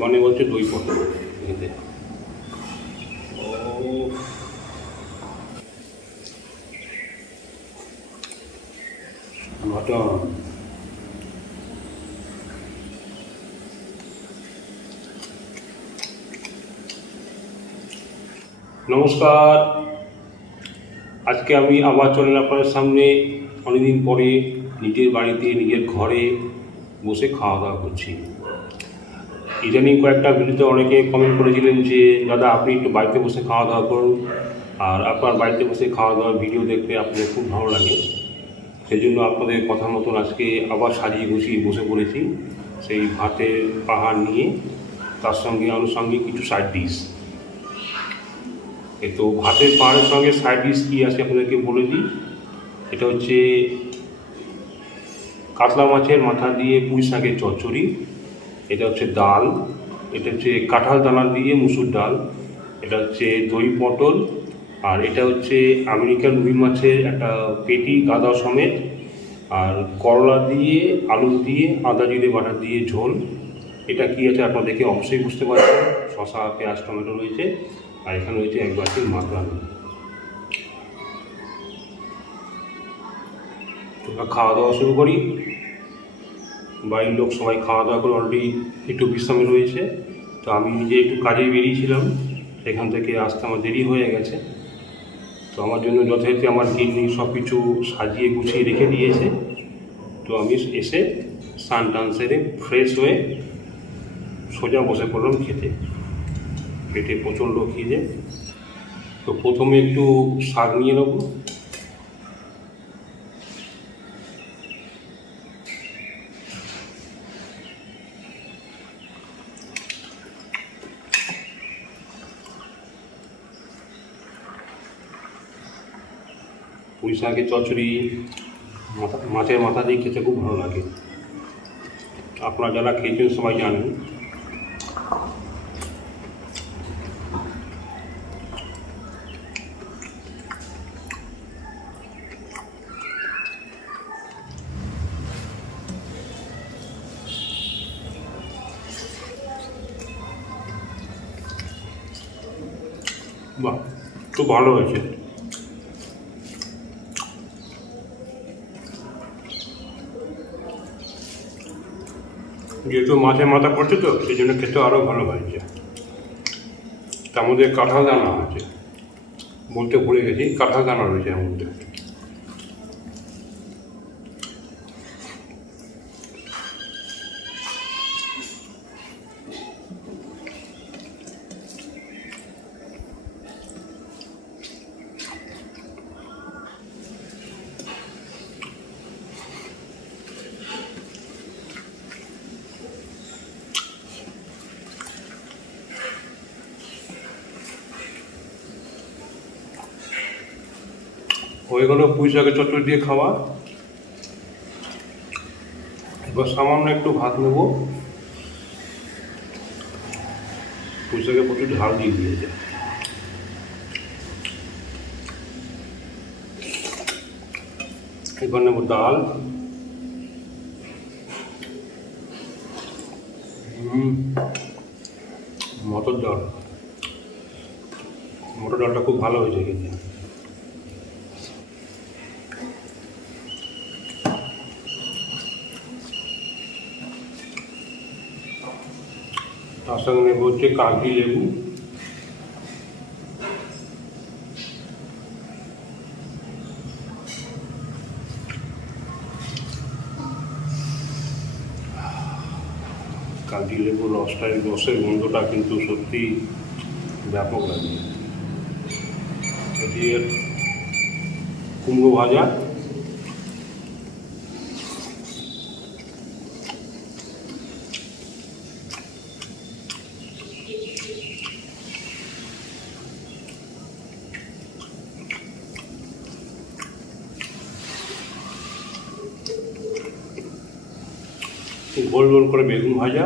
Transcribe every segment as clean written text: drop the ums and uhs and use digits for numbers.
মানে বলছে দই পটল খেতে। মটন নমস্কার। আজকে আমি আবার চলেন আপনাদের সামনে অনেকদিন পরে নিজের বাড়িতে নিজের ঘরে বসে খাওয়া দাওয়া করছি। ইদানিং কয়েকটা ভিডিওতে অনেকে কমেন্ট করেছিলেন যে দাদা আপনি একটু বাড়িতে বসে খাওয়া দাওয়া করুন, আর আপনার বাড়িতে বসে খাওয়া দাওয়ার ভিডিও দেখতে আপনাদের খুব ভালো লাগে। সেই জন্য আপনাদের কথা মতন আজকে আবার সাজিয়ে গুছিয়ে বসে পড়েছি সেই ভাতের পাহাড় নিয়ে, তার সঙ্গে আনুষঙ্গিক কিছু সাইড ডিশ। তো ভাতের পাহাড়ের সঙ্গে সাইড ডিশ কী আছে আপনাদেরকে বলে দিই। এটা হচ্ছে কাতলা মাছের মাথা দিয়ে পুঁই শাকের চচ্চড়ি, এটা হচ্ছে ডাল, এটা হচ্ছে কাঁঠাল দানা দিয়ে মুসুর ডাল, এটা হচ্ছে দই পটল, আর এটা হচ্ছে আমেরিকান রুই মাছের একটা পেটি গাদা সমেত, আর করলা দিয়ে আলু দিয়ে আদা জিরে বাটা দিয়ে ঝোল। এটা কী আছে আপনারা দেখে অবশ্যই বুঝতে পারছেন। শসা পেঁয়াজ টমেটো রয়েছে, আর এখানে রয়েছে এক বাটি মাটন। তোমরা খাওয়া দাওয়া শুরু করি। বাড়ির লোক সবাই খাওয়া দাওয়া করে অলরেডি একটু বিশ্রামে রয়েছে। তো আমি নিজে একটু কাজে বেরিয়েছিলাম, সেখান থেকে আসতে আমার দেরি হয়ে গেছে। তো আমার জন্য যথারীতি আমার গিন্নি সব কিছু সাজিয়ে গুছিয়ে রেখে দিয়েছে। তো আমি এসে স্নান টান সেরে ফ্রেশ হয়ে সোজা বসে পড়লাম খেতে। পেটে প্রচণ্ড খিদে। তো প্রথমে একটু শাক নিয়ে নেব। পুঁই শাকের চচ্চড়ি মাছের মাথা দিয়ে খেতে খুব ভালো লাগে। আপনারা যারা খেয়েছেন সবাই জানেন। বাহ, খুব ভালো হয়েছে। যেহেতু মাছের মাথা পড়ছে তো সেই জন্য খেতে আরও ভালো হয়েছে। তার মধ্যে কাঁঠাল দানা আছে, বলতে ভুলে গেছি, কাঁঠাল দানা রয়েছে এর মধ্যে। হয়ে গেল পুঁই শাকের চচ্চড়ি দিয়ে খাওয়া। এবার সামান্য একটু ভাত নেব। পুঁই শাকে প্রচুর ঝাল দিয়ে দিয়েছে। এবার নেব ডাল। মটর ডাল, মটর ডালটা খুব ভালো হয়েছে খেতে। তার সঙ্গে নেব হচ্ছে কাগজি লেবু, কাগজি লেবুর রসের গন্ধটা কিন্তু সত্যি ব্যাপক লাগে। এদিকে কুমড়ো ভাজা, গোল গোল করে বেগুন ভাজা,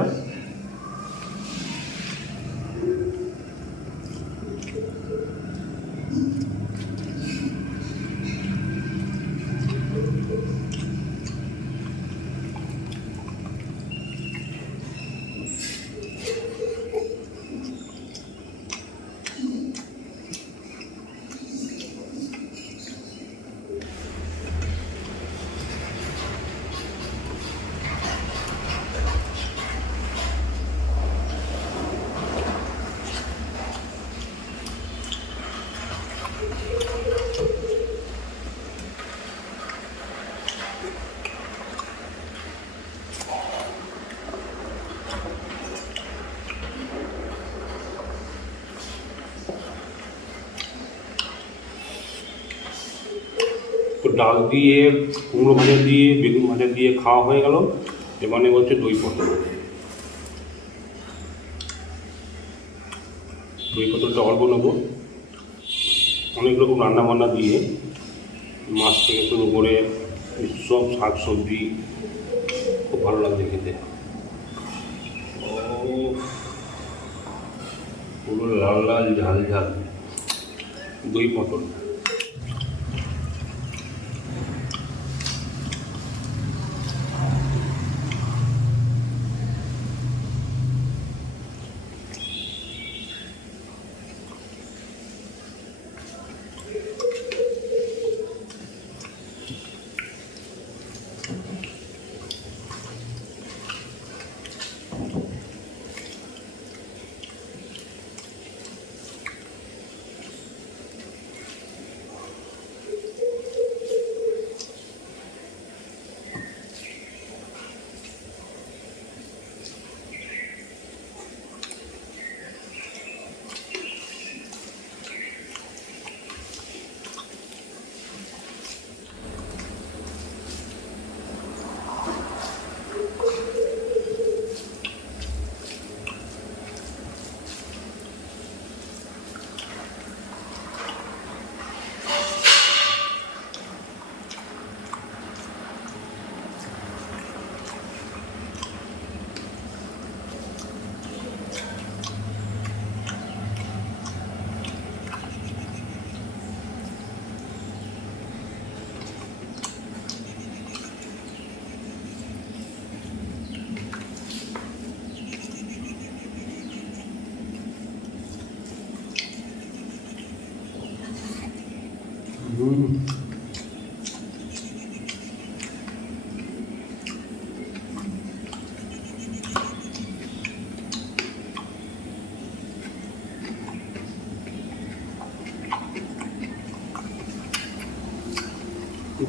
তো ডাল দিয়ে, কুমড়ো ভাজা দিয়ে, বেগুন ভাজা দিয়ে খাওয়া হয়ে গেল। এবারে হচ্ছে দই পটল। দই পটলটা অল্প নেবো। অনেক রকম রান্নাবান্না দিয়ে, মাছ থেকে শুরু করে সব শাক সবজি খুব ভালো লাগছে খেতে। পুরো লাল লাল ঝাল ঝাল দই পটল।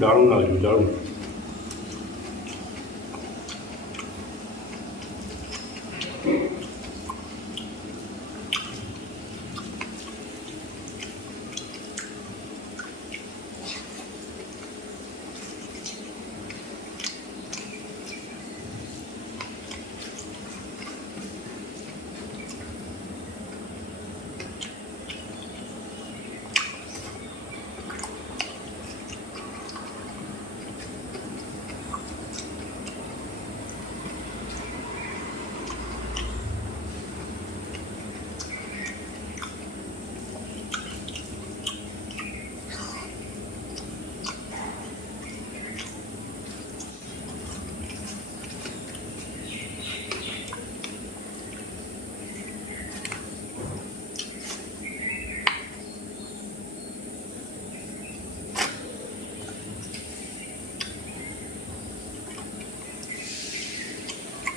দারুণ লাগবে, দারুণ।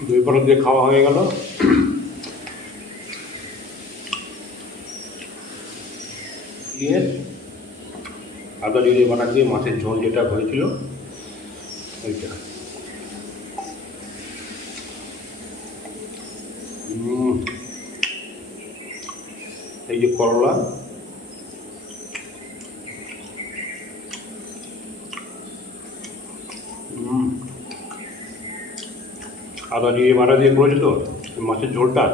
দই পটল দিয়ে খাওয়া হয়ে গেল। দিয়ে আদা জিরে বাটা দিয়ে মাছের ঝোল যেটা হয়েছিল ওইটা। এই যে করলা, আদা জিরে বাটা দিয়ে করেছে তো মাছের ঝোলটা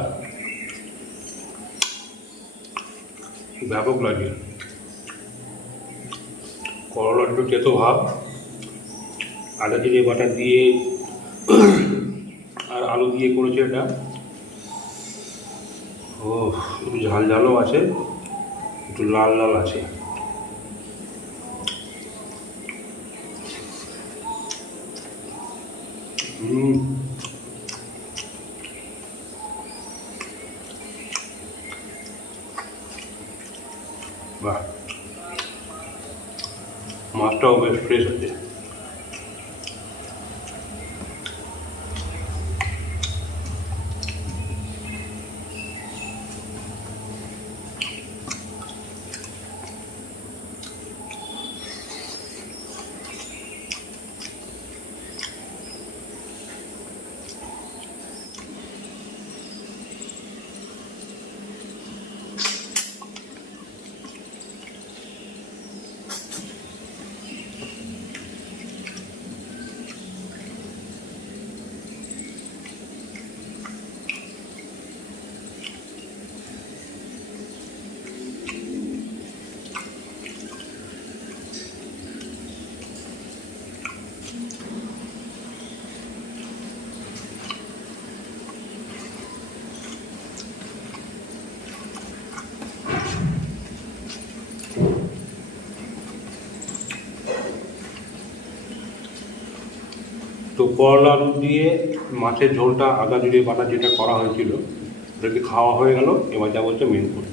ব্যাপক লাগে। করলা একটু তেতো ভাব, আদা জিরে বাটা দিয়ে আর আলু দিয়ে করেছে এটা। ও একটু ঝাল ঝালও আছে, একটু লাল লাল আছে। বাহ, মাছটাও বেশ ফ্রেশ আছে। করলা আলু দিয়ে মাছের ঝোলটা আদা জিরে বাটা যেটা করা হয়েছিল ওটাকে খাওয়া হয়ে গেল। এবার যা বলছে মেন কোর্স।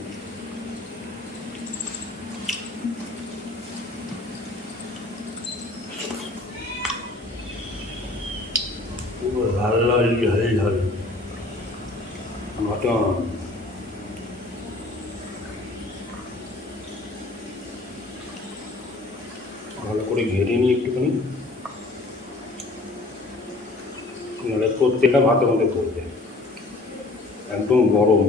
পুরো লাল লাল ঝাল ঝাল মটন। ভালো করে ঘেরে নিই একটুখানি, নাহলে প্রত্যেকটা ভাতের মধ্যে পড়বে, একদম গরম।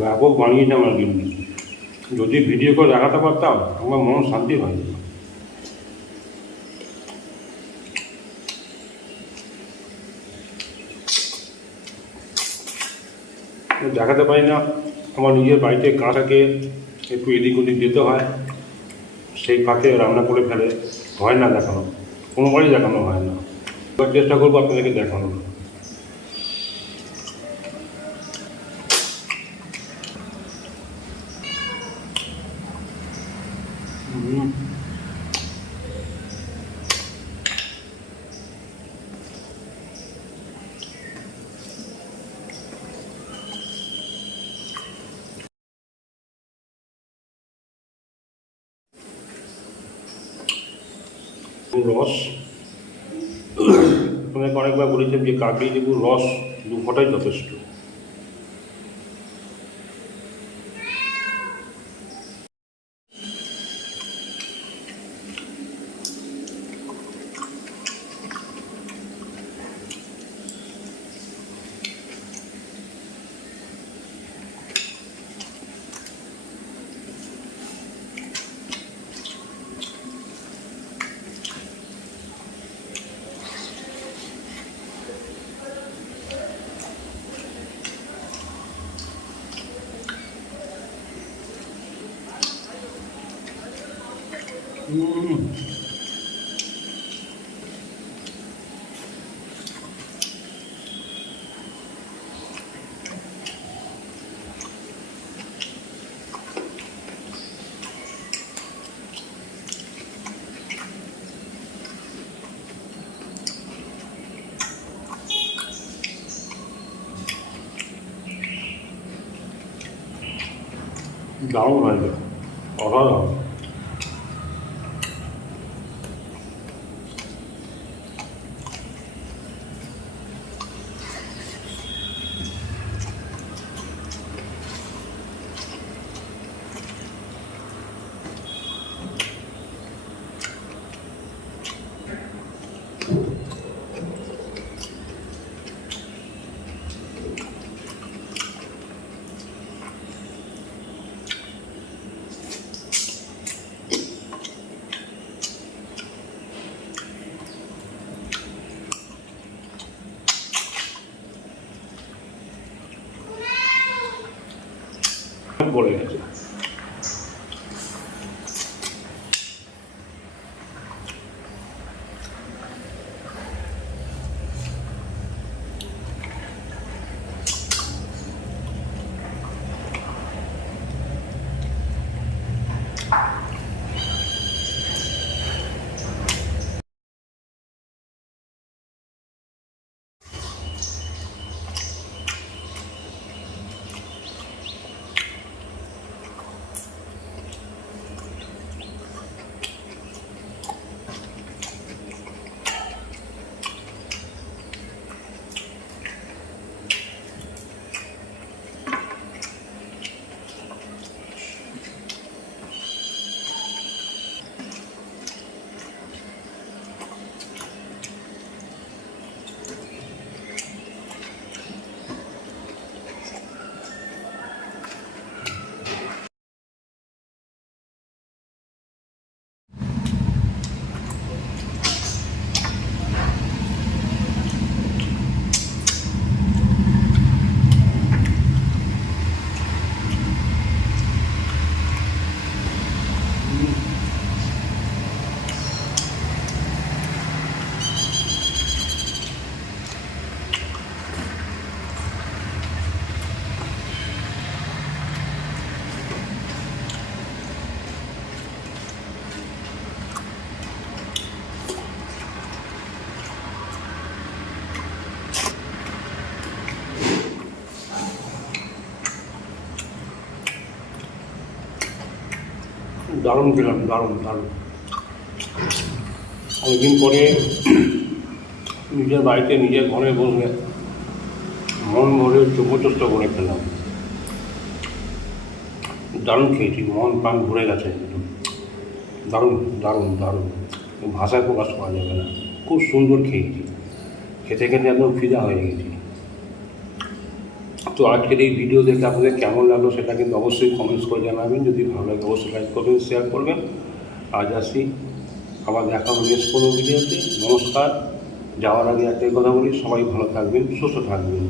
ব্যাপক বানিয়েছে আমার কিন্তু, যদি ভিডিও করে দেখাতে পারতাম আমার মন শান্তি হয়। দেখাতে পারি না, আমার নিজের বাড়িতে কাঁটাকে একটু এদিক ওদিক দিতে হয়, সেই ফাঁকে রান্না করে ফেলে, হয় না দেখানো, কোনোবারই দেখানো হয় না। এবার চেষ্টা করবো আপনাদেরকে দেখানো। রস আপনাকে অনেকবার বলেছেন যে কাগড়ি লেবুর রস 2 ফোঁটাই যথেষ্ট। দারুণ হয়েছে, অসাধারণ। পড়ে গেছে। দারুণ খেলাম, দারুণ দারুণ। অনেকদিন পরে নিজের বাড়িতে নিজের ঘরে বসে মন ভরে চোখচষ্ট করে খেলাম। দারুণ খেয়েছি, মন প্রাণ ভরে গেছে একদম। দারুণ দারুণ দারুণ, ভাষায় প্রকাশ করা যাবে না। খুব সুন্দর খেয়েছি, খেতে খেতে একদম ফিদা হয়ে গেছি। তো আজকের এই ভিডিও দেখে আপনাদের কেমন লাগলো সেটা কিন্তু অবশ্যই কমেন্টস করে জানাবেন। যদি ভালো লাগে অবশ্যই লাইক করবেন, শেয়ার করবেন। আজ আসি, আবার দেখা হবে নেক্সট কোনো ভিডিওতে। নমস্কার। যাওয়ার আগে একটাই কথা বলি, সবাই ভালো থাকবেন, সুস্থ থাকবেন।